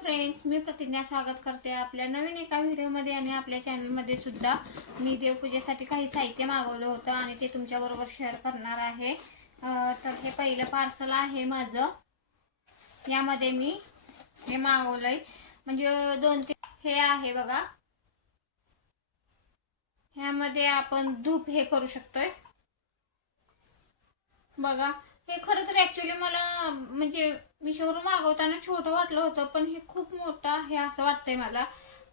Friends मी प्रतिज्ञा स्वागत करते आपल्या नवीन एका व्हिडिओमध्ये आणि आपल्या चॅनलमध्ये सुद्धा. मी देवपूजेसाठी काही साहित्य मागवलं होतं आणि ते तुमच्याबरोबर शेअर करणार आहे. तर हे पहिलं पार्सल आहे माझं. यामध्ये मी हे मागवलंय. म्हणजे दोन तीन हे आहे बघा. ह्यामध्ये आपण धूप हे करू शकतोय. बघा. हे खरं तर ऍक्च्युली मला म्हणजे मिशोवरून मागवताना छोटं वाटलं होतं पण हे खूप मोठं आहे असं वाटतंय मला.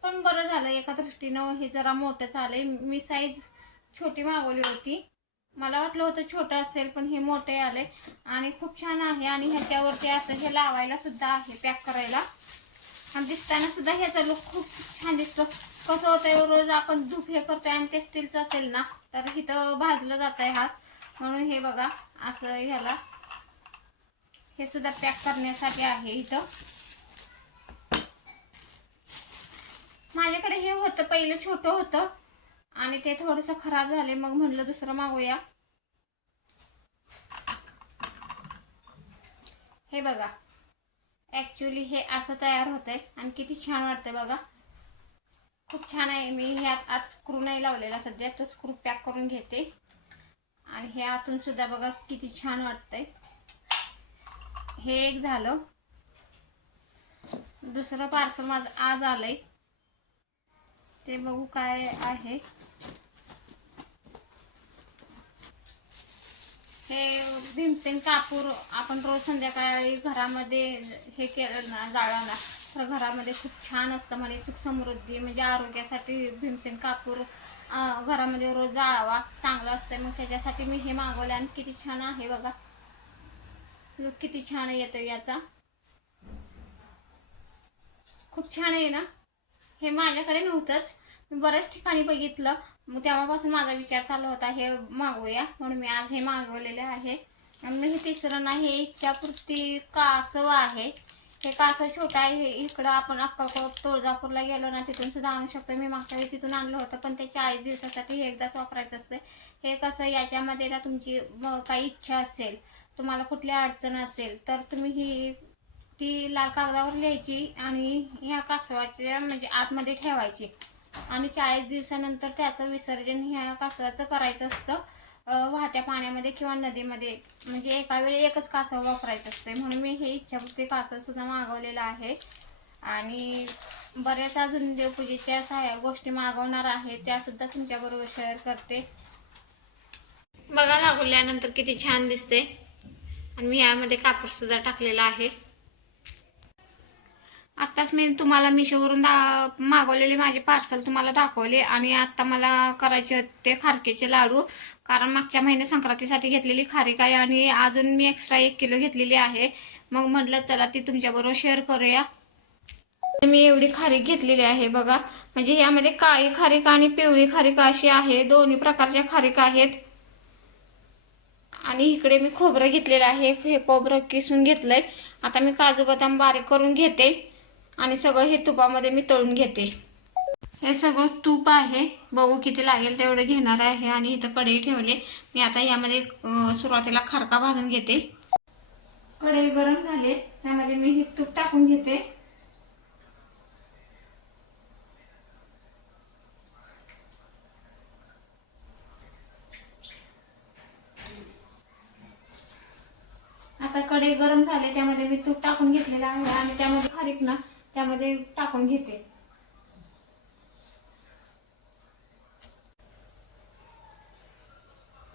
पण बरं झालं एका दृष्टीनं हे जरा मोठं आलंय मी साईज छोटी मागवली होती. मला वाटलं होतं छोटं असेल पण हे मोठे आले. आणि खूप छान आहे. आणि ह्याच्यावरती असं हे लावायला सुद्धा आहे पॅक करायला. आणि दिसताना सुद्धा ह्याचा लुक खूप छान दिसतो. कसं होतंय रोज आपण धूप हे करतोय आणि ते स्टीलचं असेल ना तर इथं भाजलं जात आहे हात. म्हणून हे बघा असं ह्याला हे सुद्धा पॅक करण्यासाठी आहे इथं. माझ्याकडे हे होतं पहिलं छोटं होतं. आणि ते थोडंसं खराब झाले मग म्हणलं दुसरं मागूया. हे बघा. ॲक्च्युली हे असं तयार होतंय आणि किती छान वाटतंय बघा. खूप छान आहे. मी ह्यात आज स्क्रू नाही लावलेला सध्या तो स्क्रू पॅक करून घेते. आणि हे आतून सुद्धा बघा किती छान वाटतंय. हे एक झालं. दुसरं पार्सल माझं आज आलंय. ते बघू काय आहे. हे भीमसेन कापूर आपण रोज संध्याकाळी घरामध्ये हे केलं ना जाळाला तर घरामध्ये खूप छान असतं म्हणजे सुख समृद्धी म्हणजे आरोग्यासाठी भीमसेन कापूर घरामध्ये रोज जाळावा चांगलं असतं मग त्याच्यासाठी मी हे मागवलं आणि किती छान आहे बघा. लुक किती छान येतो याचा. खूप छान आहे ना? हे माझ्याकडे नव्हतंच. मी बऱ्याच ठिकाणी बघितलं. मग तेव्हापासून माझा विचार चालू होता हे मागवूया. म्हणून मी आज हे मागवलेले आहे. आणि हे तिसरं ना हे इच्छापूर्ती कासव आहे. हे कासव छोटं आहे. हे इकडं आपण अक्कलकोट तुळजापूरला गेलो ना तिथून सुद्धा आणू शकतो मी मागच्या वेळी तिथून आणलं होतं पण ते चाळीस दिवसासाठी हे एकदाच वापरायचं असतं हे कसं याच्यामध्ये ना तुमची काही इच्छा असेल तुम्हाला कुठली अडचण असेल तर तुम्ही ही ती लाल कागदावर लिहायची आणि ह्या कासवाच्या म्हणजे आतमध्ये ठेवायची. आणि चाळीस दिवसानंतर त्याचं विसर्जन ह्या कासवाचं करायचं असतं. वाहत्या पाण्यामध्ये किंवा नदीमध्ये म्हणजे एका वेळी एकच कासव वापरायचं असतं म्हणून मी हे इच्छापूर्ती कासव सुद्धा मागवलेलं आहे. आणि बऱ्याच अजून देवपूजेच्या सहाय्या गोष्टी मागवणार आहे त्यासुद्धा तुमच्याबरोबर शेअर करते. बघा लागल्यानंतर किती छान दिसते आणि मी यामध्ये कापूर सुद्धा टाकलेला आहे. आत्ताच मी तुम्हाला मिशोवरून दा मागवलेले माझे पार्सल तुम्हाला दाखवले आणि आता मला करायचे होते खारकेचे लाडू. कारण मागच्या महिन्यात संक्रांतीसाठी घेतलेली खारीक आहे आणि अजून मी एक्स्ट्रा एक किलो घेतलेली आहे. मग म्हटलं चला ती तुमच्याबरोबर शेअर करूया. मी एवढी खारीक घेतलेली आहे बघा. म्हणजे यामध्ये काळी खारीक आणि पिवळी खारीक अशी आहे. दोन्ही प्रकारच्या खारीक आहेत. आणि इकडे मी खोबरं घेतलेलं आहे. हे खोबरं किसून घेतलंय. आता मी काजू बदाम बारीक करून घेते आणि सगळं हे तुपामध्ये मी तळून घेते. हे सगळं तूप आहे. बघू किती लागेल तेवढं घेणार आहे आणि इथं कढई ठेवले. मी आता यामध्ये सुरुवातीला खारका भाजून घेते. कढई गरम झाले. त्यामध्ये मी हे तूप टाकून घेते आता कढई गरम झाले त्यामध्ये मी तूप आहे आणि त्यामध्ये खारीक ना त्यामध्ये टाकून घेते.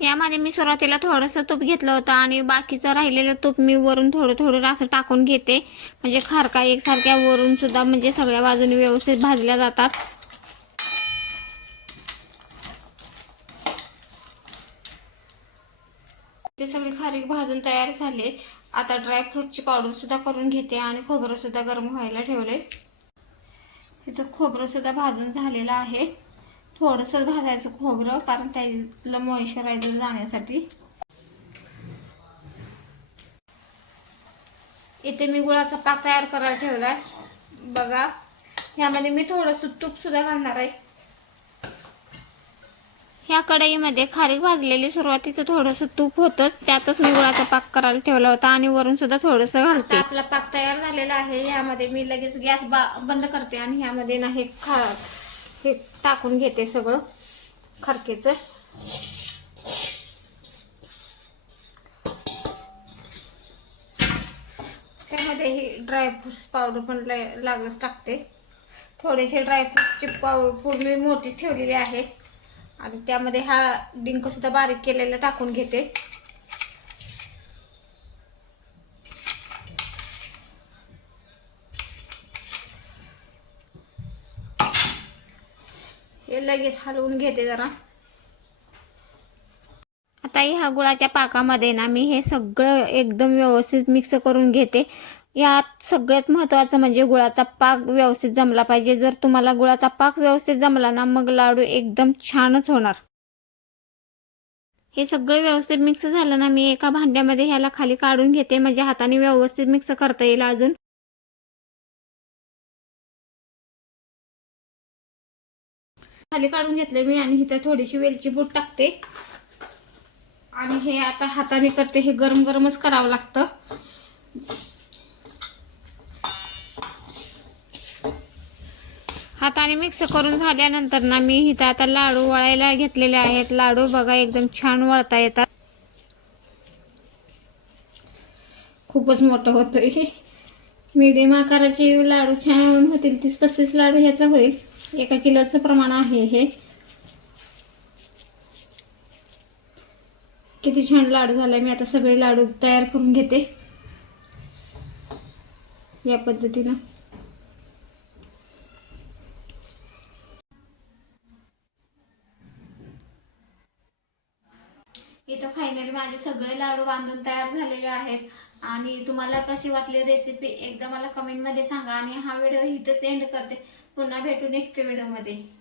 यामध्ये मी सुरुवातीला थोडंसं तूप घेतलं होतं आणि बाकीचं राहिलेलं तूप मी वरून थोडं थोडं असं टाकून घेते. म्हणजे खारका एकसारख्या वरून सुद्धा म्हणजे सगळ्या बाजूने व्यवस्थित भाजल्या जातात. ते सगळे खारीक भाजून तयार झाले. आता ड्रायफ्रूटची पावडर सुद्धा करून घेते आणि खोबरं सुद्धा गरम व्हायला ठेवले इथं खोबरं सुद्धा भाजून झालेलं आहे. थोडंसं भाजायचं खोबरं कारण त्यातलं मॉइश्चरायझर जाण्यासाठी. इथे मी गुळाचा पाक तयार करायला ठेवला बघा ह्यामध्ये मी थोडंसं तूप सुद्धा घालणार आहे. ह्या कढईमध्ये खारीक भाजलेली सुरुवातीचं थोडंसं तूप होतंच. त्यातच मी गुळाचा पाक करायला ठेवला होता आणि वरून सुद्धा थोडंसं घालते. आपला पाक तयार झालेला आहे. ह्यामध्ये मी लगेच गॅस बंद करते आणि ह्यामध्ये ना हे खा हे टाकून घेते सगळं खरकेचं. त्यामध्ये ही ड्रायफ्रुट्स पावडर पण ला- लागलंच टाकते. थोडेसे ड्रायफ्रुटची पाव पूड मी मोठीच ठेवलेली आहे. आणि त्यामध्ये हा डिंक सुद्धा बारीक केलेला टाकून घेते. हे लगेच हलवून घेते जरा. आता ह्या गुळाच्या पाकामध्ये ना मी हे सगळं एकदम व्यवस्थित मिक्स करून घेते. यात सगळ्यात महत्त्वाचं म्हणजे गुळाचा पाक व्यवस्थित जमला पाहिजे. जर तुम्हाला गुळाचा पाक व्यवस्थित जमला ना मग लाडू एकदम छानच होणार. हे सगळं व्यवस्थित मिक्स झालं ना मी एका भांड्यामध्ये ह्याला खाली काढून घेते. म्हणजे हाताने व्यवस्थित मिक्स करता येईल अजून. खाली काढून घेतले मी आणि इथं थोडीशी वेलची पूड टाकते. आणि हे आता हाताने करते हे गरम गरमच करावं लागतं. हाताने मिक्स करून झाल्यानंतर ना मी इथं आता लाडू वळायला घेतलेले आहेत. लाडू बघा एकदम छान वळता येतात. खूपच मोठं होतं हे आकाराचे लाडू छान वळून होतील. तीस पस्तीस लाडू ह्याचा होईल. एका किलोचं प्रमाण आहे हे. किती छान लाडू झाला मी आता सगळे लाडू तयार करून घेते. या पद्धतीनं. इथं फायनली माझे सगळे लाडू बांधून तयार झालेले आहेत. आणि तुम्हाला कशी वाटली रेसिपी एकदा मला कमेंटमध्ये सांगा. आणि हा व्हिडिओ इथंच एंड करते. पुन्हा भेटू नेक्स्ट व्हिडिओमध्ये